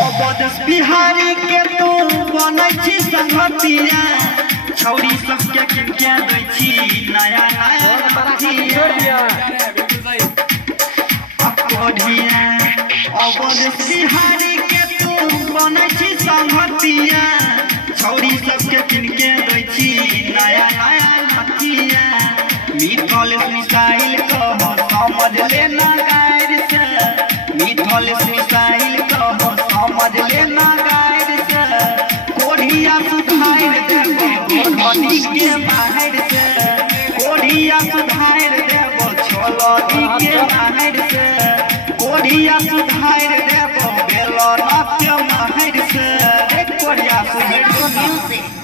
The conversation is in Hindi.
बिहारी के तू बनै छी संगतिया छौरी सबके किनके दै छी नया नया बतिया बिहारी के तू बनै छी संगतिया छौरी सबके किनके दै छी नया नया बतिया मिठल मिसाइल कह समझ लेना गायर से मिठल मिसाइल कह समझ लेना गायर से कोढ़िया सुधार देबो धनी के बाहर से कोढ़िया सुधार देबो छोलनी के बाहर से कोढ़िया सुधार देबो बेलना के बाहर से कोढ़िया सुधार देबो